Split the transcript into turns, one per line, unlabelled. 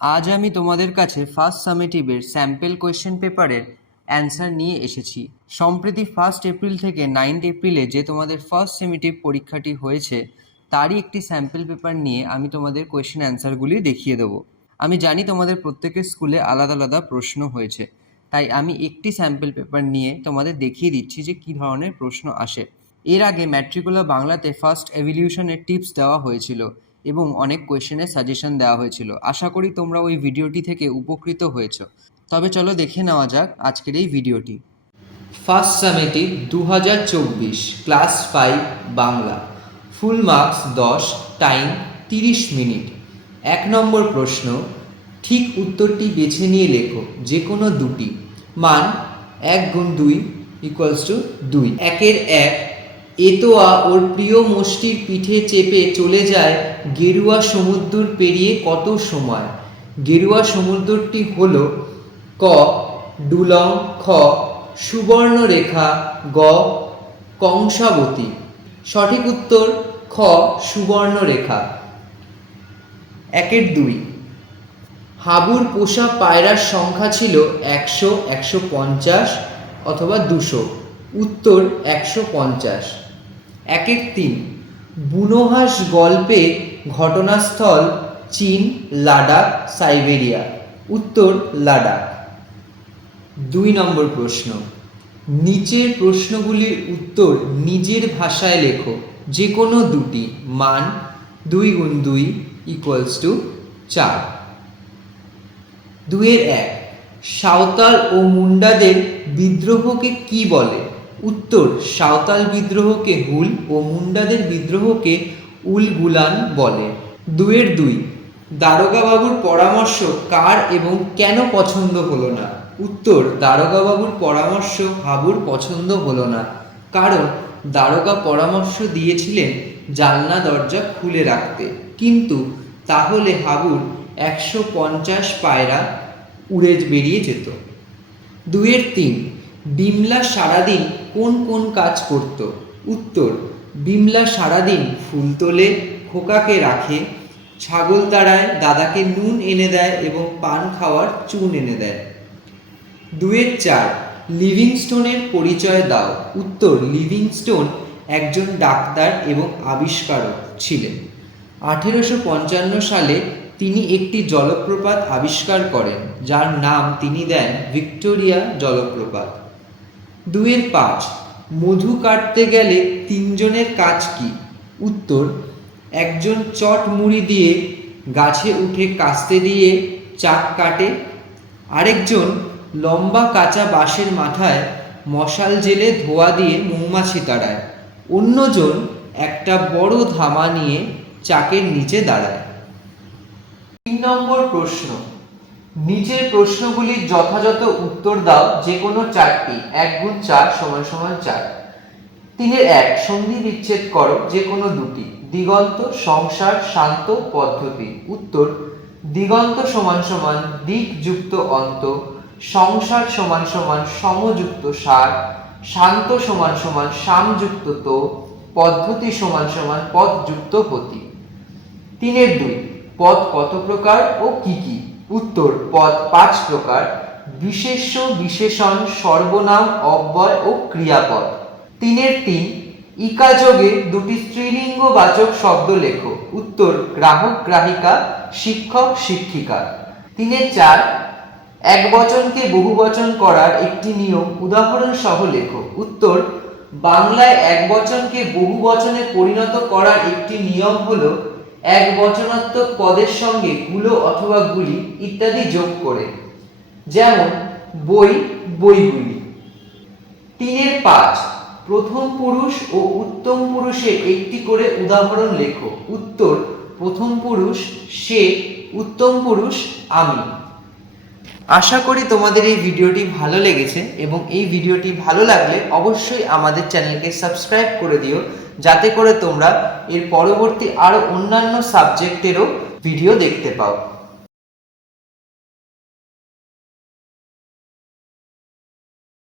আজ আমি তোমাদের কাছে ফার্স্ট সামেটিভের স্যাম্পেল কোয়েশ্চেন পেপারের অ্যান্সার নিয়ে এসেছি। সম্প্রতি ফার্স্ট এপ্রিল থেকে নাইন্থ এপ্রিলে যে তোমাদের ফার্স্ট সেমিটিভ পরীক্ষাটি হয়েছে, তারই একটি স্যাম্পেল পেপার নিয়ে আমি তোমাদের কোয়েশ্চেন অ্যান্সারগুলি দেখিয়ে দেবো। আমি জানি তোমাদের প্রত্যেকের স্কুলে আলাদা আলাদা প্রশ্ন হয়েছে, তাই আমি একটি স্যাম্পেল পেপার নিয়ে তোমাদের দেখিয়ে দিচ্ছি যে কী ধরনের প্রশ্ন আসে। এর আগে ম্যাট্রিকুলার বাংলাতে ফার্স্ট এভিলিউশনের টিপস দেওয়া হয়েছিল। এবং অনেক কোয়েশ্চেনের সাজেশন দেওয়া হয়েছিল। আশা করি তোমরা ওই ভিডিওটি থেকে উপকৃত হয়েছো। তবে চলো দেখে নেওয়া যাক আজকের এই ভিডিওটি
ফার্স্ট সামেটিভ দু হাজার চব্বিশ class five Bangla. Full marks দশ টাইম তিরিশ মিনিট এক নম্বর প্রশ্ন, ঠিক উত্তরটি বেছে নিয়ে লেখো, যে কোনো দুটি। মান এক গুণ দুই ইকুয়ালস টু দুই। একের এক এতোয়া ওর প্রিয় মোষ্টির পিঠে চেপে চলে যায় গেরুয়া সমুদ্র পেরিয়ে কত সময়? গেরুয়া সমুদ্রটি হল ক, ডুলং, খ, সুবর্ণরেখা, গ, কংসাবতী। সঠিক উত্তর, খ, সুবর্ণরেখা। একের দুই। হাবুর পোষা পায়রার সংখ্যা ছিল একশো একশো পঞ্চাশ অথবা দুশো। উত্তর, একশো পঞ্চাশ। একের তিন বুনোহাস গল্পে ঘটনাস্থল চীন লাদাখ সাইবেরিয়া। উত্তর লাদাখ দুই নম্বর প্রশ্ন। নিচের প্রশ্নগুলির উত্তর নিজের ভাষায় লেখো। যে কোনো দুটি। মান দুই গুণ দুই ইকুয়ালস টু চার। দুইয়ের এক। সাঁওতাল ও মুন্ডাদের বিদ্রোহকে কি বলে? উত্তর, সাঁওতাল বিদ্রোহকে হুল ও মুন্ডাদের বিদ্রোহকে উলগুলান বলে। দুইয়ের দুই, দারোগাবাবুর পরামর্শ কার এবং কেন পছন্দ হলো না? উত্তর, দারোগাবাবুর পরামর্শ হাবুর পছন্দ হলো না। কারণ দারোগা পরামর্শ দিয়েছিলেন জানলা দরজা খুলে রাখতে। কিন্তু তাহলে হাবুর একশো পঞ্চাশ পায়রা উড়ে বেরিয়ে যেত। দুইয়ের তিন বিমলা সারাদিন কোন কোন কাজ করত? উত্তর, বিমলা সারাদিন ফুল তোলে, খোকাকে রাখে, ছাগল তাড়ায়, দাদাকে নুন এনে দেয় এবং পান খাওয়ার চুন এনে দেয়। দুয়ের চার, লিভিংস্টোনের পরিচয় দাও। উত্তর, লিভিংস্টোন একজন ডাক্তার এবং আবিষ্কারক ছিলেন। আঠেরোশো পঞ্চান্ন সালে তিনি একটি জলপ্রপাত আবিষ্কার করেন, যার নাম তিনি দেন ভিক্টোরিয়া জলপ্রপাত। দুয়ের পাঁচ। মধু কাটতে গেলে তিনজনের কাজ কি? উত্তর, একজন চট মুড়ি দিয়ে গাছে উঠে কাস্তে দিয়ে চাক কাটে, আরেকজন লম্বা কাঁচা বাঁশের মাথায় মশাল জেলে ধোয়া দিয়ে মৌমাছি তাড়ায়। অন্যজন একটা বড় ধামা নিয়ে চাকের নিচে দাঁড়ায়। তিন নম্বর প্রশ্ন নিচের প্রশ্নগুলির যথাযথ উত্তর দাও যে কোনো চারটি। এক গুণ চার সমান সমান চার। তিনের এক, সন্ধি বিচ্ছেদ করো যে কোনো দুটি। দিগন্ত, সংসার, শান্ত পদ্ধতি। উত্তর, দিগন্ত সমান সমান দিকযুক্ত অন্ত, সংসার সমান সমান সমযুক্ত সার, শান্ত সমান সমান সামযুক্ত তো, পদ্ধতি সমান সমান পদযুক্ত হতি। তিনের দুই, পদ কত প্রকার ও কি কি? উত্তর, পদ পাঁচ প্রকার, বিশেষ্য, বিশেষণ, সর্বনাম, অব্যয় ও ক্রিয়াপদ। তিনের তিন, ইকাযোগে দুটি স্ত্রীলিঙ্গ বাচক শব্দ লেখো। উত্তর, গ্রাহক, গ্রাহিকা, শিক্ষক, শিক্ষিকা। তিনের চার, এক বচনকে বহু বচন করার একটি নিয়ম উদাহরণ সহ লেখো। উত্তর, বাংলায় এক বচনকে বহু বচনে পরিণত করার একটি নিয়ম হলো এক বচনাত্মক পদের সঙ্গে গুলো অথবা গুলি ইত্যাদি যোগ করে। যেমন, বই, বইগুলি। তিনের পাঁচ, প্রথম পুরুষ ও উত্তম পুরুষের একটি করে উদাহরণ লেখো। উত্তর, প্রথম পুরুষ, সে, উত্তম পুরুষ, আমি। আশা করি তোমাদের এই ভিডিওটি ভালো লেগেছে এবং এই ভিডিওটি ভালো লাগলে অবশ্যই আমাদের চ্যানেলকে সাবস্ক্রাইব করে দিও। যাতে করে তোমরা এর পরবর্তী আরও অন্যান্য সাবজেক্টেরও ভিডিও দেখতে পাও।